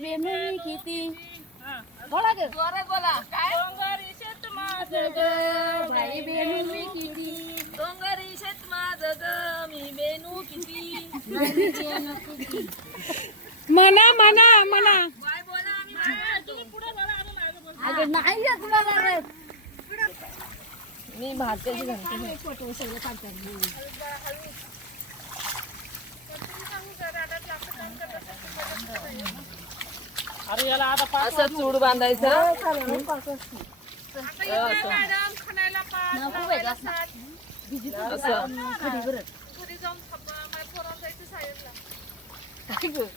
Bennu किती बोला गे जोरात बोला काय डोंगरी शेत माझं ग भाई बेनू किती डोंगरी शेत माझं ग मी बेनू किती म्हणा म्हणा म्हणा काय बोला आम्ही तुम्ही पुढे बोला आम्ही मागे बोलतो. अगं नाही गे तुला लागत मी भारताची घंटी फोटो सगळं काढतात अरे याला आता असं चूड बांधायचं नको बाई जास्त.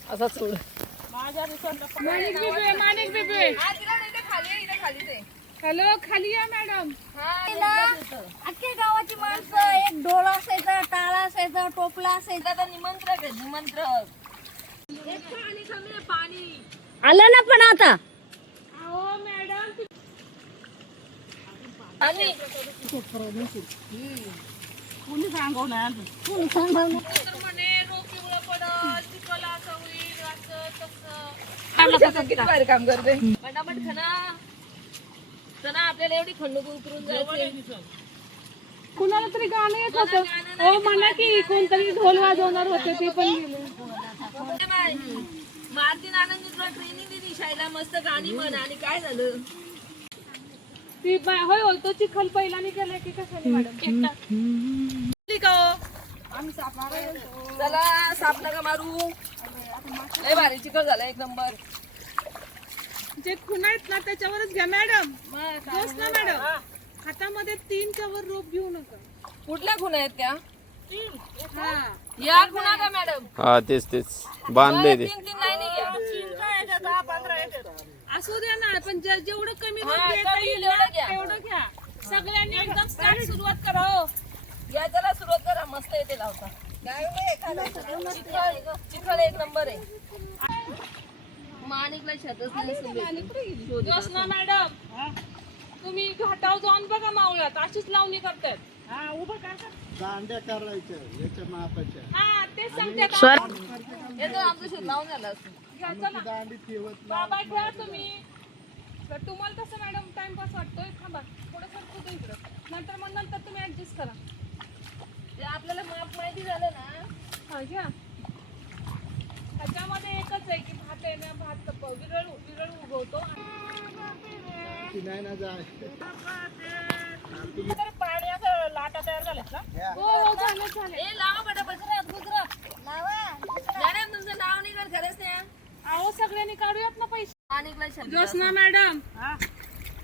असा चूड माझ्या माणिक बिबे माणिक बिबे हॅलो खाली या मॅडम अख्ख्या गावाची माणसं एक डोळा असायचा टाळा असायचा टोपला असायचा निमंत्रक आहे निमंत्रक पाणी आलं ना पण आता अहो मॅडम पाणी कुणी सांगवणार कोणी सांगणार नाही. तर म्हणे रोग पिवळं पडल चिखल असं होईल असं किती भारी काम करते पटापट खना चला आपल्याला एवढी खंडू उतरून जायची कुणाला तरी गाणं येत होतं हो म्हणा की कोणतरी ढोल वाजवणार होते ते पण गेले मार्टिन आनंद तुला ट्रेनिंग दिली शाळेला मस्त गाणी म्हण आणि काय झालं ती होय होय तो चिखल पहिल्याने केलाय की कशाने मॅडम चला साप नका मारू लय भारी चिखल झाला एक नंबर जे खुणा आहेत ना त्याच्यावरच घ्या मॅडम बस ना मॅडम हातामध्ये 3च्या वर रोप घेऊ नका कुठल्या खुणा आहेत त्या हा या खुणा का मॅडम हा तेच बांधले ते 3 नाही असू द्या ना पण जेवढं कमी रोप हा, घेता कमी येईल तेवढं ना, घ्या. तेवढं घ्या सगळ्यांनी एकदम स्टार्ट सुरुवात करा हो या चला सुरुवात करा मस्त येते लावता चिखल एक नंबर आहे माणिकला शेतच नाही जोशना मॅडम तुम्ही घाटावर जाऊन बघा मावळ्यात अशीच लावणी करतायत दांड्या करायच्या याच्या मापाच्या हा तेच सांगतात हे तर आमचं शेत लावून झालं असतं घ्या चला. दांडी ठेवत बाबा घ्या तुम्ही तर तुम्हाला तसं मॅडम टाइमपास वाटतोय थांबा थोडं सरकू दे इकडं नंतर तुम्ही ऍडजस्ट करा ते आपल्याला माप माहिती झालं ना हा घ्या त्याच्यामध्ये एकच आहे की भात आहे ना भात विरळ उगवतो ती नाही ना जाय तर पाणी असं लाटा तयार झाल्यात ना हो झाले ए लावा पटापट गुजरात मॅडम तुमचं नाव निघाल खरंच नाही अहो सगळ्यांनी काढूयात ना पैसे माणिकला शेत जोशना मॅडम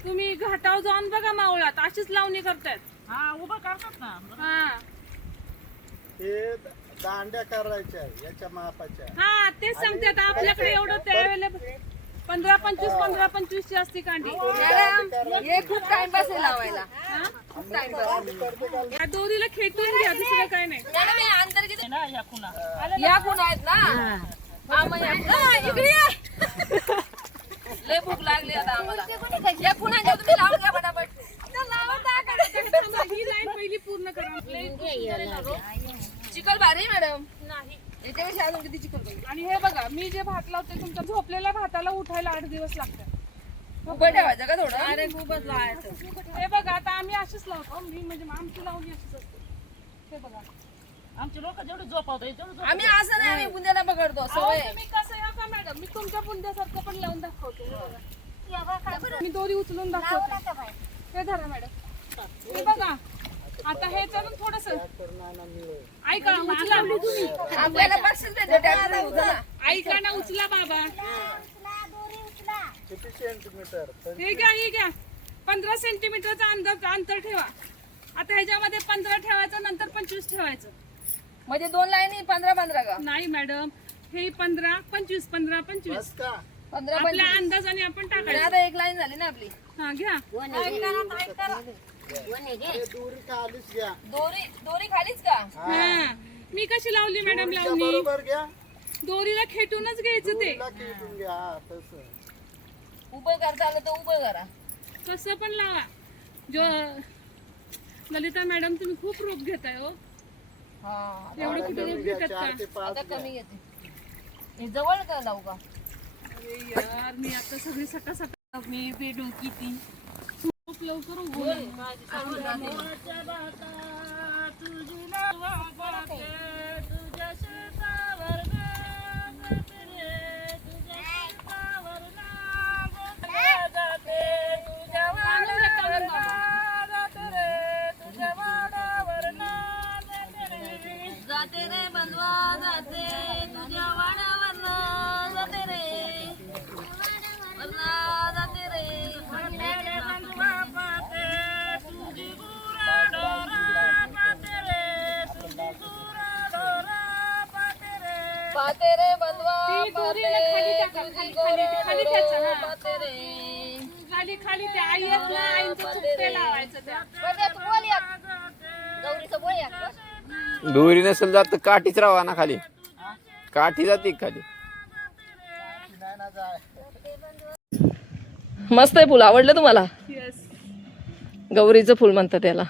तुम्ही घाटावर जाऊन बघा मावळात अशीच लावणी करतायत हा उभं करतात ना हा हे दांड्या करायच्या याच्या मापाच्या हा तेच सांगतात आपल्याकडे एवढं त्यावेळेला 15-25 ची असती कांडी मॅडम हे खूप टाइमपास आहे लावायला खूप टाइमपास या दोरीला खेटून घ्या दुसरं काय नाही मॅडम हे अंतर किती ना या खुणा या कोण आहेत ना हा, मग इकडे ये. लय भूक लागली आता आम्हाला या कुणाच्या तुम्ही लावून घ्या पटापट ही लाईन पहिली पूर्ण करा चिखल भारी मॅडम नाही याच्यापेक्षा अजून किती चिखल पाहिजे आणि हे बघा मी जे भात लावते तुमच्या झोपलेल्या भाताला उठायला 8 दिवस लागतात उभं ठेवायचं का थोडं अरे खूपच लावायचं हे बघा आता आम्ही अशीच लावतो मी म्हणजे आमची लावणी अशीच असते हे बघा आमचे लोक जेवढे झोपवतात तेवढं आम्ही असं नाही आम्ही बुंद्याला पकडतो अहो, सवय तुम्ही कसं या का मॅडम मी तुमच्या बुंद्यासारखं पण लावून दाखवते हे बघा. मी दोरी उचलून दाखवते हे धरा मॅडम हे बघा आता हे चलून थोडस ऐका उचला तुम्ही आपल्याला बक्षीस भेटते ट्रॅक्टर उचला. ऐका ना उचला बाबा किती सेंटीमीटर हे घ्या 15 सेंटीमीटरचा अंतर ठेवा आता ह्याच्यामध्ये 15 ठेवायचं नंतर 25 ठेवायचं म्हणजे 2 लाईनी 15-15 का नाही मॅडम हे 15 25 15 25 बस का 15 आपल्या अंदाजाने आपण आणि टाकायचं आता एक लाईन झाली ना आपली हा घ्या हे दुरी का आलीच घ्या दोरी खालीच का हा मी कशी लावली मॅडम दुरीच्या लावणी बरोबर घ्या दोरीला खेटूनच घ्यायचं ते दुरीला खेटून घ्या हा, तसं उभं करता आलं तर उभं करा कसं पण लावा जो ललिता मॅडम तुम्ही खूप रोप घेताय हो हा एवढं कुठे रोप घेतात 4 ते का 5 आता कमी घेते हे जवळ का लावू का यार मी आता सगळी सटा मी बेडू किती खूप लवकर उभं जाते रे बंधवा जाते तुझ्या वाड्यावरनं जाते रे वरना जाते रे बंधवा पाते तुझी गुरा डोरा पाते रे तुझी गुरा डोरा पाते रे बंधवा ती दोरी ना खाली टाका, खाली खाली ठेचा ना. पाते रे खाली खाली ते आई येत ना आईचं चुकते लावायचं त्या गौरीचं बोल या दोरी नसेल जात तर काठीच राहा ना खाली. काठी जाते खाली. नाही ना जाय. मस्त आहे फुल आवडलं तुम्हाला येस गौरीचं फुल म्हणतात त्याला